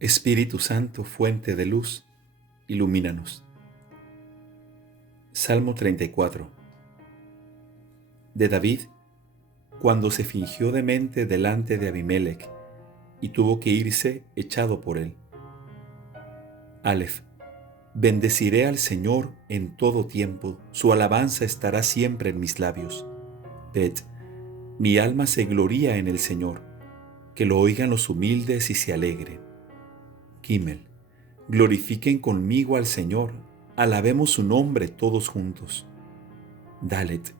Espíritu Santo, fuente de luz, ilumínanos. Salmo 34. De David, cuando se fingió demente delante de Abimelech y tuvo que irse echado por él. Alef. Bendeciré al Señor en todo tiempo, su alabanza estará siempre en mis labios. Bet. Mi alma se gloría en el Señor, que lo oigan los humildes y se alegren. Gimel. Glorifiquen conmigo al Señor, alabemos su nombre todos juntos. Dalet.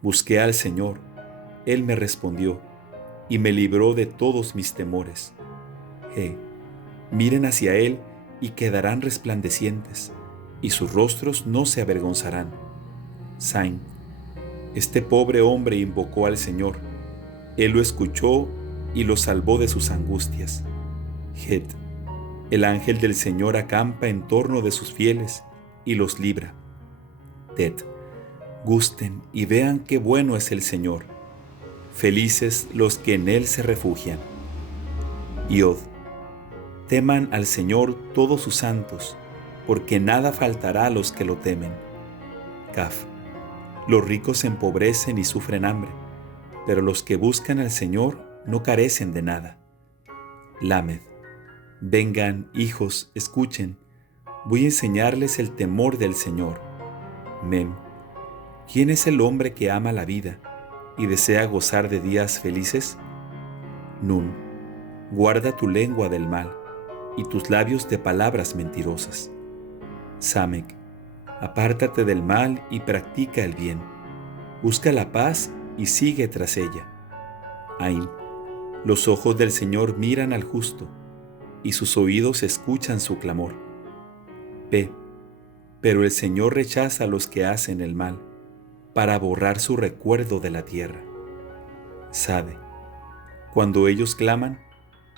Busqué al Señor, Él me respondió, y me libró de todos mis temores. Miren hacia Él y quedarán resplandecientes, y sus rostros no se avergonzarán. Zain. Este pobre hombre invocó al Señor, Él lo escuchó y lo salvó de sus angustias. Het. El ángel del Señor acampa en torno de sus fieles y los libra. Tet. Gusten y vean qué bueno es el Señor. Felices los que en Él se refugian. Yod. Teman al Señor todos sus santos, porque nada faltará a los que lo temen. Kaf. Los ricos se empobrecen y sufren hambre, pero los que buscan al Señor no carecen de nada. Lamed. Vengan, hijos, escuchen, voy a enseñarles el temor del Señor. Mem. ¿Quién es el hombre que ama la vida y desea gozar de días felices? Nun. Guarda tu lengua del mal y tus labios de palabras mentirosas. Samek. Apártate del mal y practica el bien. Busca la paz y sigue tras ella. Ain. Los ojos del Señor miran al justo, y sus oídos escuchan su clamor. P. Pero el Señor rechaza a los que hacen el mal, para borrar su recuerdo de la tierra. Sade. Cuando ellos claman,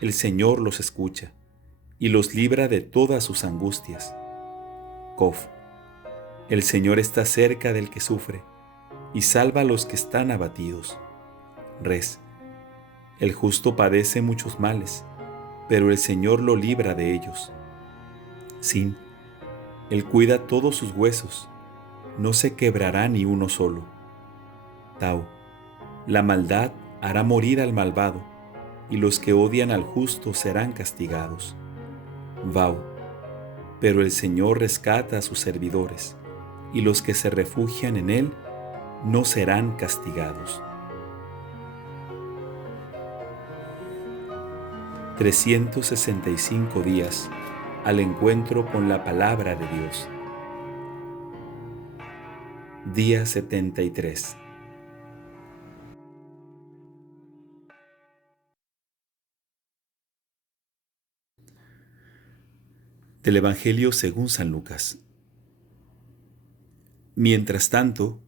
el Señor los escucha, y los libra de todas sus angustias. Kof. El Señor está cerca del que sufre, y salva a los que están abatidos. Res. El justo padece muchos males, pero el Señor lo libra de ellos. Sin. Él cuida todos sus huesos, no se quebrará ni uno solo. Tau. La maldad hará morir al malvado, y los que odian al justo serán castigados. Vau. Pero el Señor rescata a sus servidores, y los que se refugian en Él no serán castigados. 365 días al encuentro con la palabra de Dios. Día 73. Del Evangelio según San Lucas. Mientras tanto,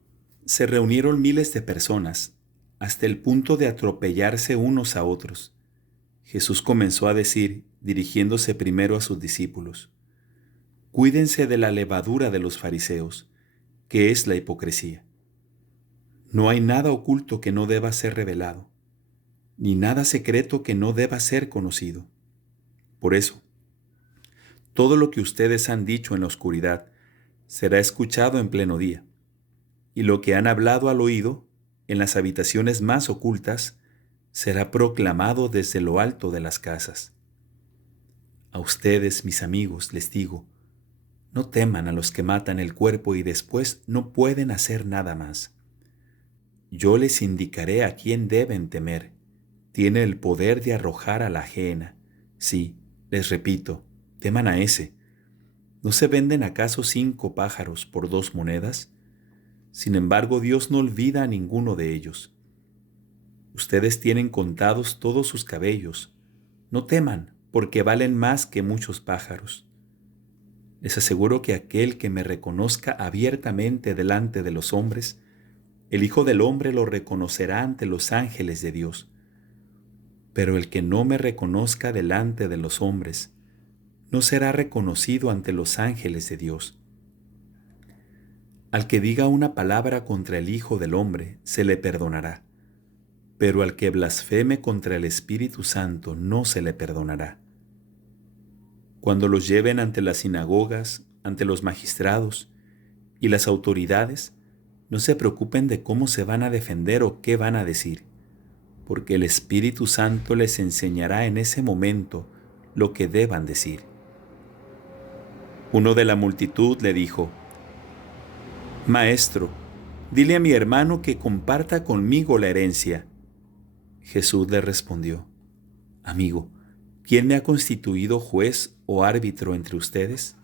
se reunieron miles de personas, hasta el punto de atropellarse unos a otros. Jesús comenzó a decir, dirigiéndose primero a sus discípulos: Cuídense de la levadura de los fariseos, que es la hipocresía. No hay nada oculto que no deba ser revelado, ni nada secreto que no deba ser conocido. Por eso, todo lo que ustedes han dicho en la oscuridad será escuchado en pleno día, y lo que han hablado al oído, en las habitaciones más ocultas, será proclamado desde lo alto de las casas. A ustedes, mis amigos, les digo, no teman a los que matan el cuerpo y después no pueden hacer nada más. Yo les indicaré a quién deben temer. Tiene el poder de arrojar a la ajena. Sí, les repito, teman a ese. ¿No se venden acaso 5 pájaros por 2 monedas? Sin embargo, Dios no olvida a ninguno de ellos. Ustedes tienen contados todos sus cabellos. No teman, porque valen más que muchos pájaros. Les aseguro que aquel que me reconozca abiertamente delante de los hombres, el Hijo del Hombre lo reconocerá ante los ángeles de Dios. Pero el que no me reconozca delante de los hombres, no será reconocido ante los ángeles de Dios. Al que diga una palabra contra el Hijo del Hombre, se le perdonará, pero al que blasfeme contra el Espíritu Santo no se le perdonará. Cuando los lleven ante las sinagogas, ante los magistrados y las autoridades, no se preocupen de cómo se van a defender o qué van a decir, porque el Espíritu Santo les enseñará en ese momento lo que deban decir. Uno de la multitud le dijo: Maestro, dile a mi hermano que comparta conmigo la herencia. Jesús le respondió: Amigo, ¿quién me ha constituido juez o árbitro entre ustedes?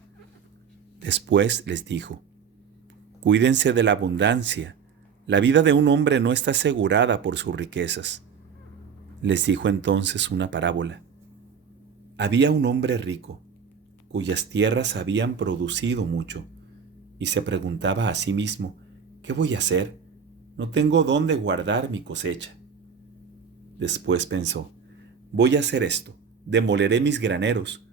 Después les dijo: Cuídense de la abundancia. La vida de un hombre no está asegurada por sus riquezas. Les dijo entonces una parábola. Había un hombre rico, cuyas tierras habían producido mucho, y se preguntaba a sí mismo: ¿qué voy a hacer? No tengo dónde guardar mi cosecha. Después pensó: voy a hacer esto, demoleré mis graneros,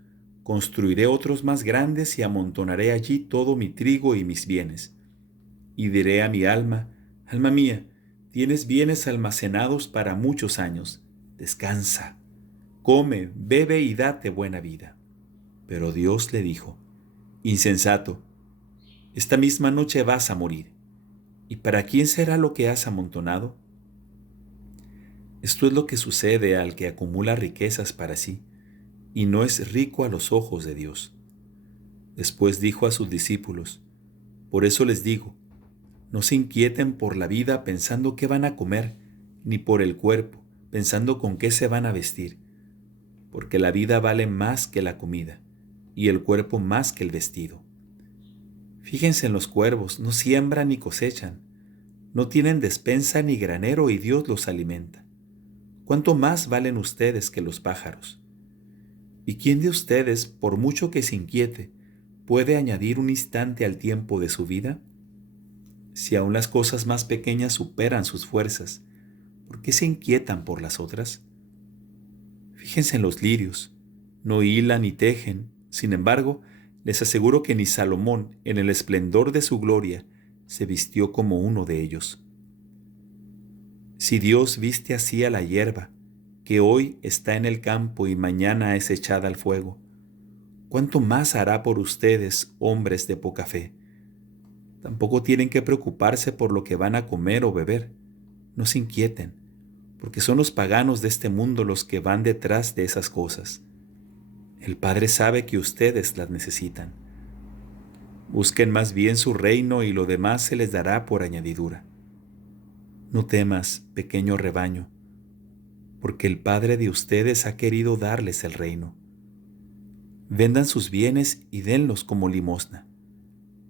construiré otros más grandes y amontonaré allí todo mi trigo y mis bienes. Y diré a mi alma: alma mía, tienes bienes almacenados para muchos años, descansa, come, bebe y date buena vida. Pero Dios le dijo: insensato, esta misma noche vas a morir. ¿Y para quién será lo que has amontonado? Esto es lo que sucede al que acumula riquezas para sí y no es rico a los ojos de Dios. Después dijo a sus discípulos: por eso les digo, no se inquieten por la vida pensando qué van a comer, ni por el cuerpo pensando con qué se van a vestir, porque la vida vale más que la comida y el cuerpo más que el vestido. Fíjense en los cuervos, no siembran ni cosechan, no tienen despensa ni granero y Dios los alimenta. ¿Cuánto más valen ustedes que los pájaros? ¿Y quién de ustedes, por mucho que se inquiete, puede añadir un instante al tiempo de su vida? Si aún las cosas más pequeñas superan sus fuerzas, ¿por qué se inquietan por las otras? Fíjense en los lirios, no hilan ni tejen, sin embargo, les aseguro que ni Salomón, en el esplendor de su gloria, se vistió como uno de ellos. Si Dios viste así a la hierba, que hoy está en el campo y mañana es echada al fuego, ¿cuánto más hará por ustedes, hombres de poca fe? Tampoco tienen que preocuparse por lo que van a comer o beber. No se inquieten, porque son los paganos de este mundo los que van detrás de esas cosas. El Padre sabe que ustedes las necesitan. Busquen más bien su reino y lo demás se les dará por añadidura. No temas, pequeño rebaño, porque el Padre de ustedes ha querido darles el reino. Vendan sus bienes y denlos como limosna.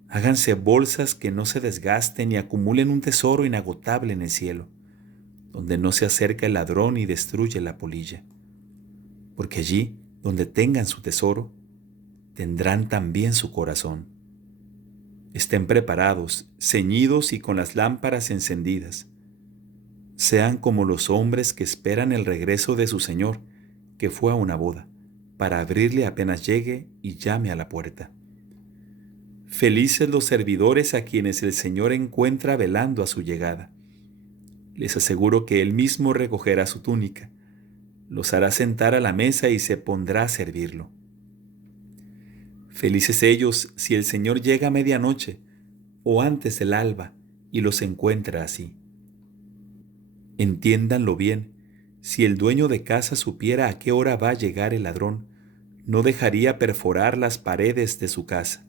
Háganse bolsas que no se desgasten y acumulen un tesoro inagotable en el cielo, donde no se acerca el ladrón y destruye la polilla. Porque allí, donde tengan su tesoro, tendrán también su corazón. Estén preparados, ceñidos y con las lámparas encendidas. Sean como los hombres que esperan el regreso de su Señor, que fue a una boda, para abrirle apenas llegue y llame a la puerta. Felices los servidores a quienes el Señor encuentra velando a su llegada. Les aseguro que Él mismo recogerá su túnica, los hará sentar a la mesa y se pondrá a servirlo. Felices ellos si el Señor llega a medianoche o antes del alba y los encuentra así. Entiéndanlo bien, si el dueño de casa supiera a qué hora va a llegar el ladrón, no dejaría perforar las paredes de su casa.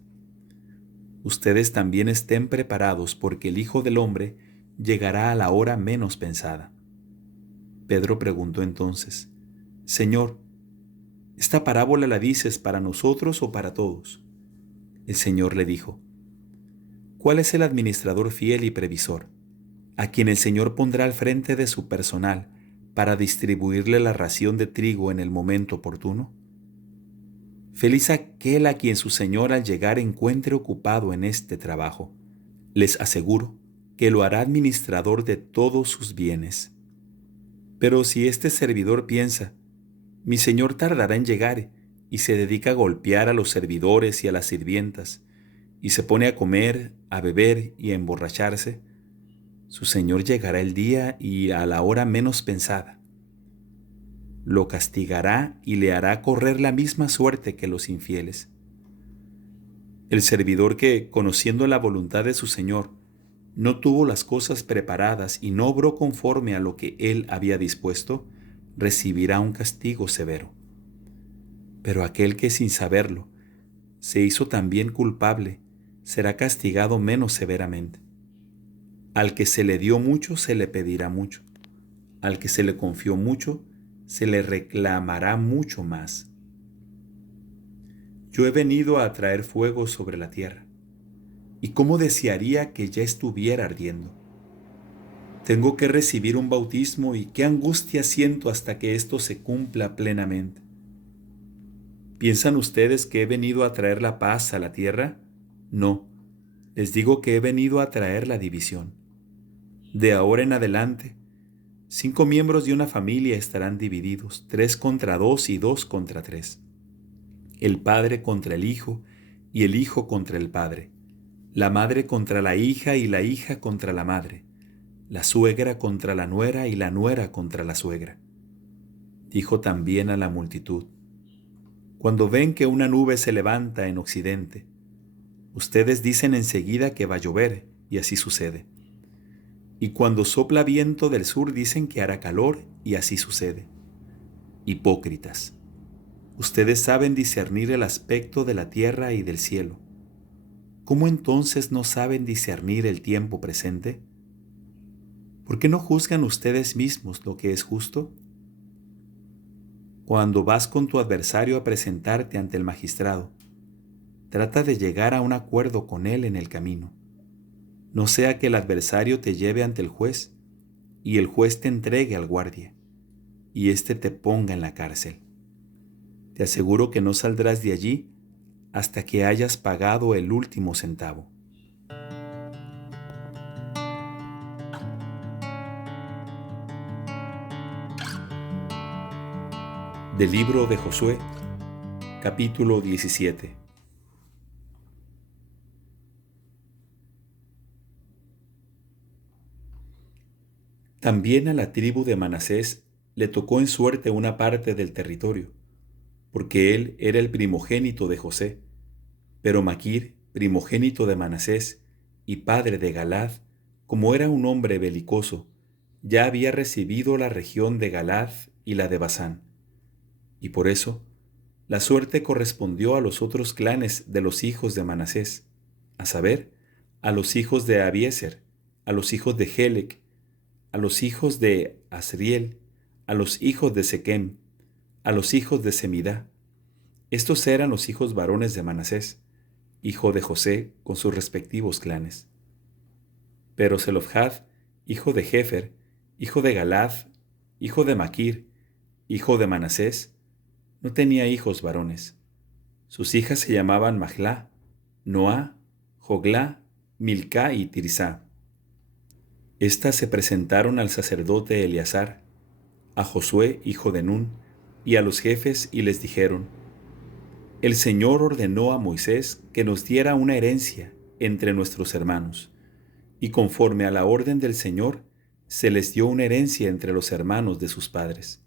Ustedes también estén preparados porque el Hijo del Hombre llegará a la hora menos pensada. Pedro preguntó entonces: Señor, ¿esta parábola la dices para nosotros o para todos? El Señor le dijo: ¿cuál es el administrador fiel y previsor, a quien el Señor pondrá al frente de su personal para distribuirle la ración de trigo en el momento oportuno? Feliz aquel a quien su Señor al llegar encuentre ocupado en este trabajo. Les aseguro que lo hará administrador de todos sus bienes. Pero si este servidor piensa: mi Señor tardará en llegar, y se dedica a golpear a los servidores y a las sirvientas, y se pone a comer, a beber y a emborracharse, su Señor llegará el día y a la hora menos pensada. lo castigará y le hará correr la misma suerte que los infieles. El servidor que, conociendo la voluntad de su Señor, no tuvo las cosas preparadas y no obró conforme a lo que él había dispuesto, recibirá un castigo severo. Pero aquel que sin saberlo se hizo también culpable, será castigado menos severamente. Al que se le dio mucho, se le pedirá mucho. Al que se le confió mucho, se le reclamará mucho más. Yo he venido a traer fuego sobre la tierra, y cómo desearía que ya estuviera ardiendo. Tengo que recibir un bautismo y qué angustia siento hasta que esto se cumpla plenamente. ¿Piensan ustedes que he venido a traer la paz a la tierra? No, les digo que he venido a traer la división. De ahora en adelante, 5 miembros de una familia estarán divididos, 3 contra 2 y 2 contra 3. El padre contra el hijo y el hijo contra el padre, la madre contra la hija y la hija contra la madre, la suegra contra la nuera y la nuera contra la suegra. Dijo también a la multitud: cuando ven que una nube se levanta en occidente, ustedes dicen enseguida que va a llover, y así sucede. Y cuando sopla viento del sur dicen que hará calor, y así sucede. Hipócritas, ustedes saben discernir el aspecto de la tierra y del cielo. ¿Cómo entonces no saben discernir el tiempo presente? ¿Por qué no juzgan ustedes mismos lo que es justo? Cuando vas con tu adversario a presentarte ante el magistrado, trata de llegar a un acuerdo con él en el camino. No sea que el adversario te lleve ante el juez y el juez te entregue al guardia y éste te ponga en la cárcel. Te aseguro que no saldrás de allí hasta que hayas pagado el último centavo. Del libro de Josué, capítulo 17. También a la tribu de Manasés le tocó en suerte una parte del territorio, porque él era el primogénito de José. Pero Maquir, primogénito de Manasés y padre de Galad, como era un hombre belicoso, ya había recibido la región de Galad y la de Basán. Y por eso, la suerte correspondió a los otros clanes de los hijos de Manasés, a saber, a los hijos de Abiezer, a los hijos de Helec, a los hijos de Asriel, a los hijos de Sequem, a los hijos de Semidá. Estos eran los hijos varones de Manasés, hijo de José, con sus respectivos clanes. Pero Zelofhad, hijo de Jefer, hijo de Galad, hijo de Maquir, hijo de Manasés, no tenía hijos varones. Sus hijas se llamaban Mahlá, Noá, Joglá, Milcá y Tirzá. Estas se presentaron al sacerdote Eleazar, a Josué, hijo de Nun, y a los jefes, y les dijeron: el Señor ordenó a Moisés que nos diera una herencia entre nuestros hermanos, y conforme a la orden del Señor, se les dio una herencia entre los hermanos de sus padres.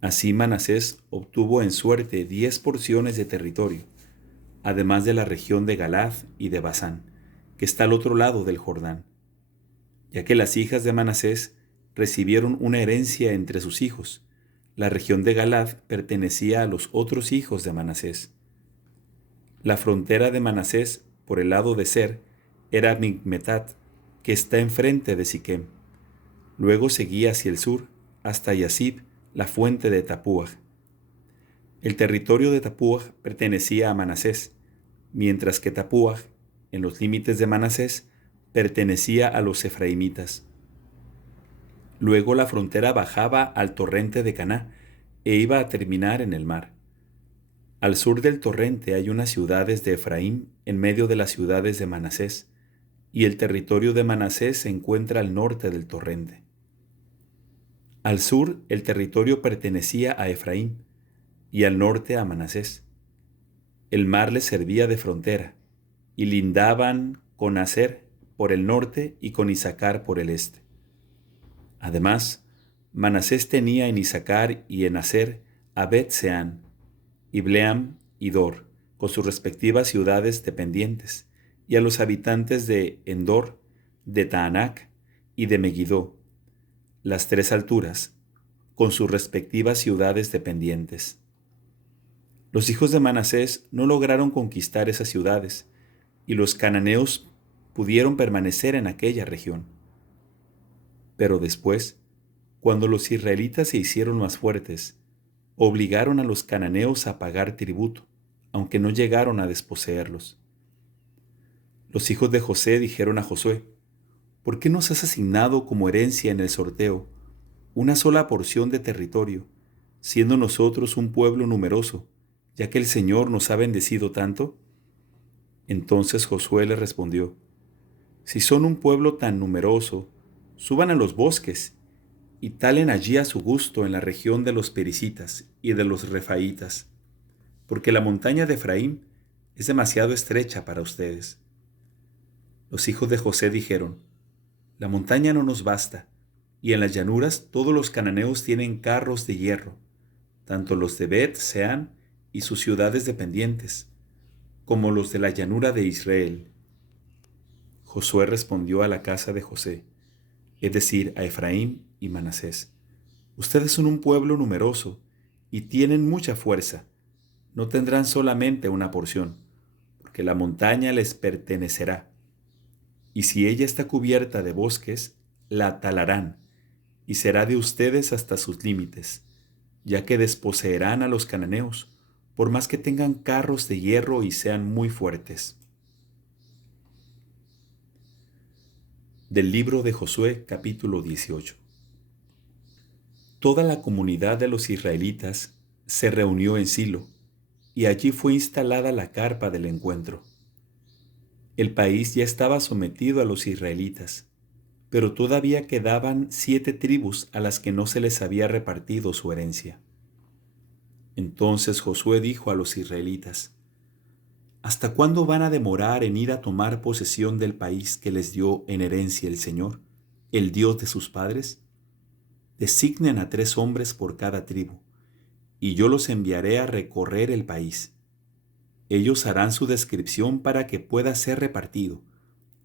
Así Manasés obtuvo en suerte 10 porciones de territorio, además de la región de Galad y de Basán, que está al otro lado del Jordán, ya que las hijas de Manasés recibieron una herencia entre sus hijos. La región de Galad pertenecía a los otros hijos de Manasés. La frontera de Manasés, por el lado de Ser, era Micmetat, que está enfrente de Siquem. Luego seguía hacia el sur, hasta Yazib, la fuente de Tapúaj. El territorio de Tapúaj pertenecía a Manasés, mientras que Tapúaj, en los límites de Manasés, pertenecía a los efraimitas. Luego la frontera bajaba al torrente de Caná e iba a terminar en el mar. Al sur del torrente hay unas ciudades de Efraín en medio de las ciudades de Manasés, y el territorio de Manasés se encuentra al norte del torrente. Al sur el territorio pertenecía a Efraín, y al norte a Manasés. El mar les servía de frontera, y lindaban con Aser por el norte y con Isacar por el este. Además, Manasés tenía en Issacar y en Aser a Bet-Seán, Ibleam y Dor, con sus respectivas ciudades dependientes, y a los habitantes de Endor, de Taanac y de Megiddo, las tres alturas, con sus respectivas ciudades dependientes. Los hijos de Manasés no lograron conquistar esas ciudades, y los cananeos pudieron permanecer en aquella región. Pero después, cuando los israelitas se hicieron más fuertes, obligaron a los cananeos a pagar tributo, aunque no llegaron a desposeerlos. Los hijos de José dijeron a Josué: ¿Por qué nos has asignado como herencia en el sorteo una sola porción de territorio, siendo nosotros un pueblo numeroso, ya que el Señor nos ha bendecido tanto? Entonces Josué le respondió: Si son un pueblo tan numeroso, suban a los bosques y talen allí a su gusto en la región de los pericitas y de los refaitas, porque la montaña de Efraín es demasiado estrecha para ustedes. Los hijos de José dijeron: La montaña no nos basta, y en las llanuras todos los cananeos tienen carros de hierro, tanto los de Bet-Seán y sus ciudades dependientes, como los de la llanura de Israel. Josué respondió a la casa de José, es decir, a Efraín y Manasés: Ustedes son un pueblo numeroso y tienen mucha fuerza. No tendrán solamente una porción, porque la montaña les pertenecerá. Y si ella está cubierta de bosques, la talarán, y será de ustedes hasta sus límites, ya que desposeerán a los cananeos, por más que tengan carros de hierro y sean muy fuertes. Del libro de Josué, capítulo 18. Toda la comunidad de los israelitas se reunió en Silo, y allí fue instalada la carpa del encuentro. El país ya estaba sometido a los israelitas, pero todavía quedaban 7 tribus a las que no se les había repartido su herencia. Entonces Josué dijo a los israelitas: ¿Hasta cuándo van a demorar en ir a tomar posesión del país que les dio en herencia el Señor, el Dios de sus padres? Designen a 3 hombres por cada tribu, y yo los enviaré a recorrer el país. Ellos harán su descripción para que pueda ser repartido,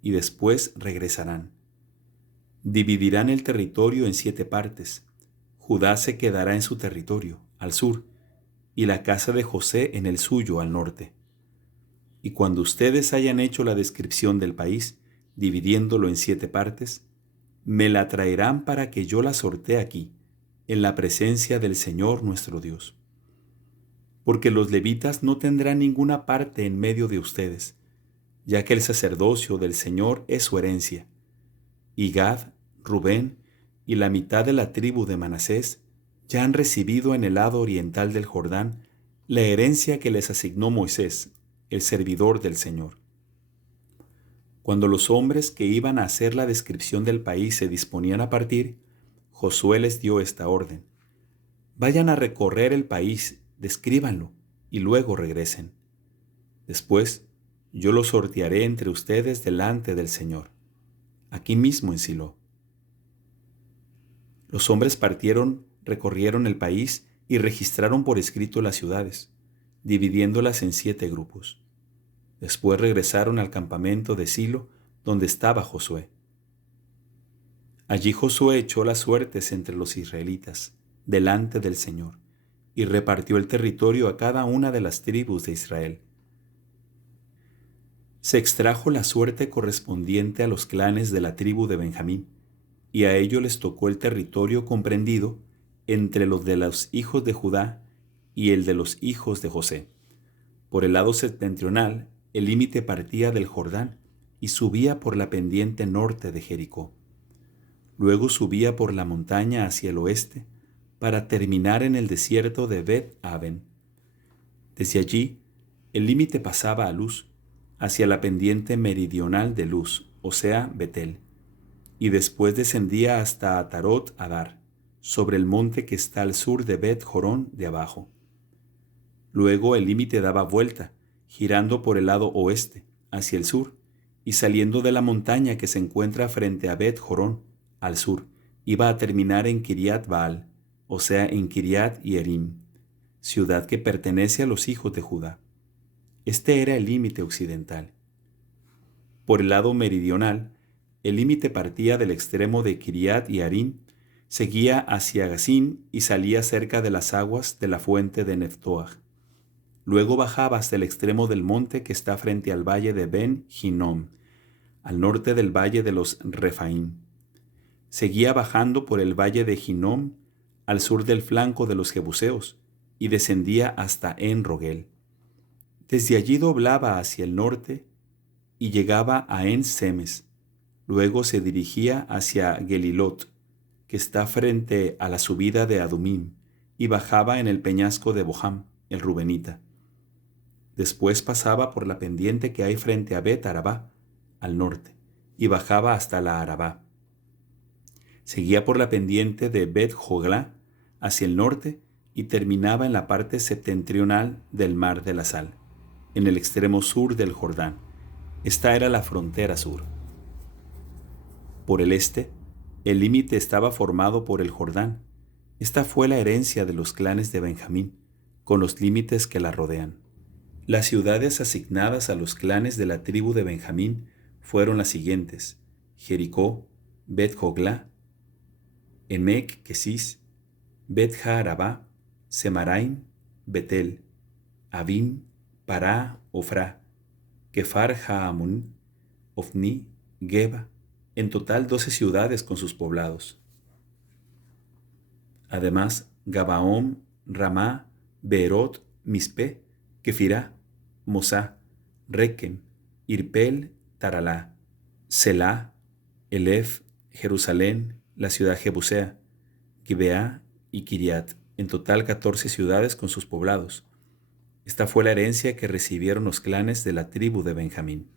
y después regresarán. Dividirán el territorio en 7 partes. Judá se quedará en su territorio, al sur, y la casa de José en el suyo, al norte. Y cuando ustedes hayan hecho la descripción del país, dividiéndolo en 7 partes, me la traerán para que yo la sortee aquí, en la presencia del Señor nuestro Dios. Porque los levitas no tendrán ninguna parte en medio de ustedes, ya que el sacerdocio del Señor es su herencia. Y Gad, Rubén y la mitad de la tribu de Manasés ya han recibido en el lado oriental del Jordán la herencia que les asignó Moisés, el servidor del Señor. Cuando los hombres que iban a hacer la descripción del país se disponían a partir, Josué les dio esta orden: Vayan a recorrer el país, descríbanlo, y luego regresen. Después, yo lo sortearé entre ustedes delante del Señor, aquí mismo en Silo. Los hombres partieron, recorrieron el país y registraron por escrito las ciudades, dividiéndolas en 7 grupos. Después regresaron al campamento de Silo, donde estaba Josué. Allí Josué echó las suertes entre los israelitas, delante del Señor, y repartió el territorio a cada una de las tribus de Israel. Se extrajo la suerte correspondiente a los clanes de la tribu de Benjamín, y a ellos les tocó el territorio comprendido entre los de los hijos de Judá y el de los hijos de José. Por el lado septentrional, el límite partía del Jordán y subía por la pendiente norte de Jericó. Luego subía por la montaña hacia el oeste para terminar en el desierto de Bet-Aven. Desde allí, el límite pasaba a Luz, hacia la pendiente meridional de Luz, o sea, Betel, y después descendía hasta Atarot Adar, sobre el monte que está al sur de Bet-Jorón de abajo. Luego el límite daba vuelta, girando por el lado oeste, hacia el sur, y saliendo de la montaña que se encuentra frente a Bet-Jorón, al sur, iba a terminar en Kiriat Baal, o sea, en Kiriat Yearim, ciudad que pertenece a los hijos de Judá. Este era el límite occidental. Por el lado meridional, el límite partía del extremo de Kiriat Yearim, seguía hacia Gazín y salía cerca de las aguas de la fuente de Neftoach. Luego bajaba hasta el extremo del monte que está frente al valle de Ben Hinnom, al norte del valle de los Refaim. Seguía bajando por el valle de Hinnom, al sur del flanco de los Jebuseos, y descendía hasta En Rogel. Desde allí doblaba hacia el norte y llegaba a En Semes. Luego se dirigía hacia Gelilot, que está frente a la subida de Adumim, y bajaba en el peñasco de Boham, el Rubenita. Después pasaba por la pendiente que hay frente a Bet Arabá, al norte, y bajaba hasta la Arabá. Seguía por la pendiente de Bet Joglá hacia el norte y terminaba en la parte septentrional del Mar de la Sal, en el extremo sur del Jordán. Esta era la frontera sur. Por el este, el límite estaba formado por el Jordán. Esta fue la herencia de los clanes de Benjamín, con los límites que la rodean. Las ciudades asignadas a los clanes de la tribu de Benjamín fueron las siguientes: Jericó, Bet Joglá, Emec Kesis, Bet Jaarabá, Semaraim, Betel, Avim, Pará, Ofrá, Kefar Jaamón, Ofni, Geba, en total 12 ciudades con sus poblados. Además, Gabaón, Ramá, Beerot, Mispe, Kefirá, Mosá, Requem, Irpel, Taralá, Selá, Elef, Jerusalén, la ciudad Jebusea, Gibeá y Kiriat, en total 14 ciudades con sus poblados. Esta fue la herencia que recibieron los clanes de la tribu de Benjamín.